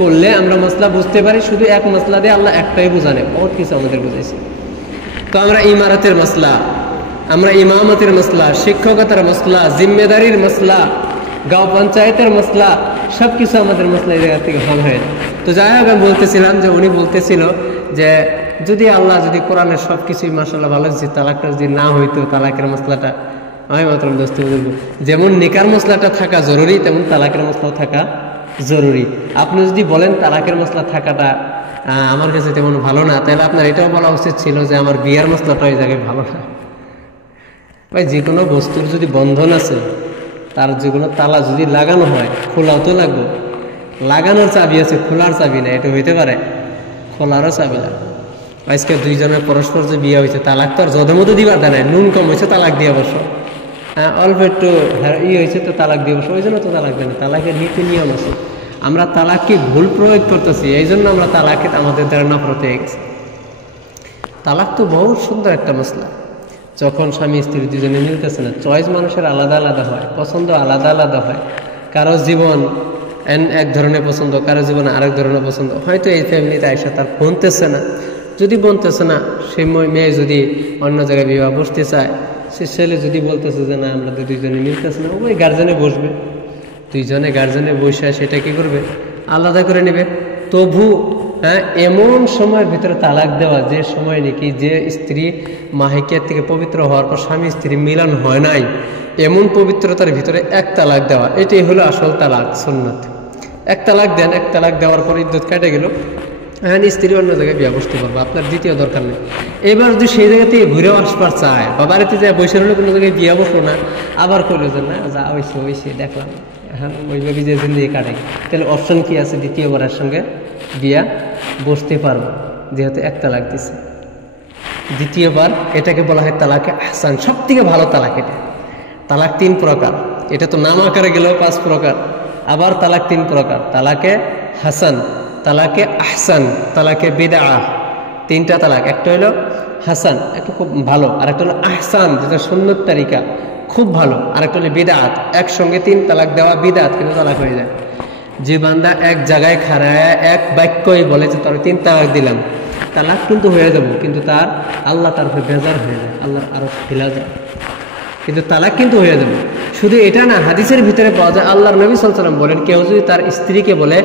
করলে আমরা মাসলা বুঝতে পারি, শুধু এক মাসলা দিয়ে আল্লাহ একটাই বোঝানে, বহুত কিছু আমাদের বুঝাইছে। তো আমরা ইমারতের মাসলা, আমরা ইমামতের মাসলা, শিক্ষকতার মাসলা, জিম্মেদারির মাসলা, গাঁও পঞ্চায়েতের মাসলা, সব কিছু আমাদের মাসলা এই জায়গা থেকে হল হয়। তো যাই হোক, আমি বলতেছিলাম যে উনি বলতেছিল যে যদি আল্লাহ যদি কোরআনের সব কিছুই মাসাল্লাহ ভালো হচ্ছে, তালাকটা যদি না হইতো, তালাকের মশলাটা আমি মাত্র দোস্ত বলবো, যেমন নিকার মশলাটা থাকা জরুরি, তেমন তালাকের মশলাও থাকা জরুরি। আপনি যদি বলেন তালাকের মশলা থাকাটা আমার কাছে তেমন ভালো না, তাহলে আপনার এটাও বলা উচিত ছিল যে আমার বিয়ার মশলাটা ওই জায়গায় ভালো না। ভাই, যে কোনো বস্তুর যদি বন্ধন আছে, তার যে কোনো তালা যদি লাগানো হয়, খোলাও তো লাগবে। লাগানোর চাবি আছে, খোলার চাবি না, এটা হইতে পারে, খোলারও চাবি না। আজকে দুইজনের পরস্পর যে বিয়ে হয়েছে, তালাক তো আর যদের মতো দিবার দেয়, নুন কম হয়েছে তালাক দিয়ে অবশ্য, হ্যাঁ অল্প একটু হয়েছে তো তালাক দিয়ে অবশ্য, ওই জন্য তো তালাক দেয় না। তালাকের নীতি নিয়ম আছে। আমরা তালাককে ভুল প্রয়োগ করতেছি, এই জন্য আমরা তালাকে আমাদের দ্বারা নফরত হয়ে গেছে। তালাক তো বহুত সুন্দর একটা মশলা। যখন স্বামী স্ত্রী দুজনে মিলতেছে না, চয়েস মানুষের আলাদা আলাদা হয়, পছন্দ আলাদা আলাদা হয়। কারো জীবন এক ধরনের পছন্দ, কারো জীবনে আরেক ধরনের পছন্দ। হয়তো এই ফ্যামিলিতে আইসা তার বনতেছে না, যদি বনতেছে না, সে মেয়ে যদি অন্য জায়গায় বিবাহ বসতে চায়, সে ছেলে যদি বলতেছে যে না আমরা তো দুইজনে মিলতেছে না, ওই গার্জেনে বসবে, দুইজনে গার্জেনে বসে সেটা কি করবে, আলাদা করে নেবে। তবু হ্যাঁ, এমন সময়ের ভিতরে তালাক দেওয়া, যে সময় নাকি যে স্ত্রী মাহিকিয়ার থেকে পবিত্র হওয়ার পর স্বামী স্ত্রী মিলন হয় নাই, এমন পবিত্রতার ভিতরে এক তালাক দেওয়া, এটাই হলো আসল তালাক, সুন্নাত। এক তালাক দেন, এক তালাক দেওয়ার পর ইদ্যত কেটে গেল, হ্যাঁ স্ত্রী অন্য জায়গায় বিয়ে বসতে পারবো, আপনার দ্বিতীয় দরকার নেই। এবার যদি সেই জায়গা থেকে ঘুরেও আসবার চায়, বা বাড়িতে যায় বসে হলে কোনো জায়গায় বিয়ে বসলো না, আবার করলো যে না যা হয়েছে দেখলাম, হ্যাঁ ওইভাবে যে জিন্দিগি কাটে, তাহলে অপশন কি আছে, দ্বিতীয়বারের সঙ্গে বিয়া বসতে পারবো, যেহেতু এক তালাক দিছে। দ্বিতীয়বার এটাকে বলা হয় তালাকে আহসান, সব থেকে ভালো তালাক এটা। তালাক 3 প্রকার, এটা তো নাম আকারে গেলেও 5 প্রকার। আবার তালাক 3 প্রকার, তালাকে হাসান, তালাকে আহসান, তালাকে বিদআহ। 3টা তালাক, একটা হলো হাসান, একটা খুব ভালো, আর একটা হলো আহসান, যেটা সুন্নত তারিকা, খুব ভালো, আর একটা হলো বিদআত। একসঙ্গে 3 তালাক দেওয়া বিদআত, কিন্তু তালাক হয়ে যায়। যে বান্দা এক জায়গায় খাড়ায় এক বাক্যই বলে যে তোর 3 তালাক দিলাম, তালাক কিন্তু হয়ে যাব, কিন্তু তার আল্লাহ তার বেজার হয়ে যায়, আল্লাহর আরো ফেলা যায়, কিন্তু তালাক কিন্তু হয়ে যাবে। শুধু এটা না, হাদিসের ভিতরে পাওয়া যায় আল্লাহর নবী সাল্লাল্লাহু আলাইহি ওয়াসাল্লাম বলেন, কেউ যদি তার স্ত্রীকে বলে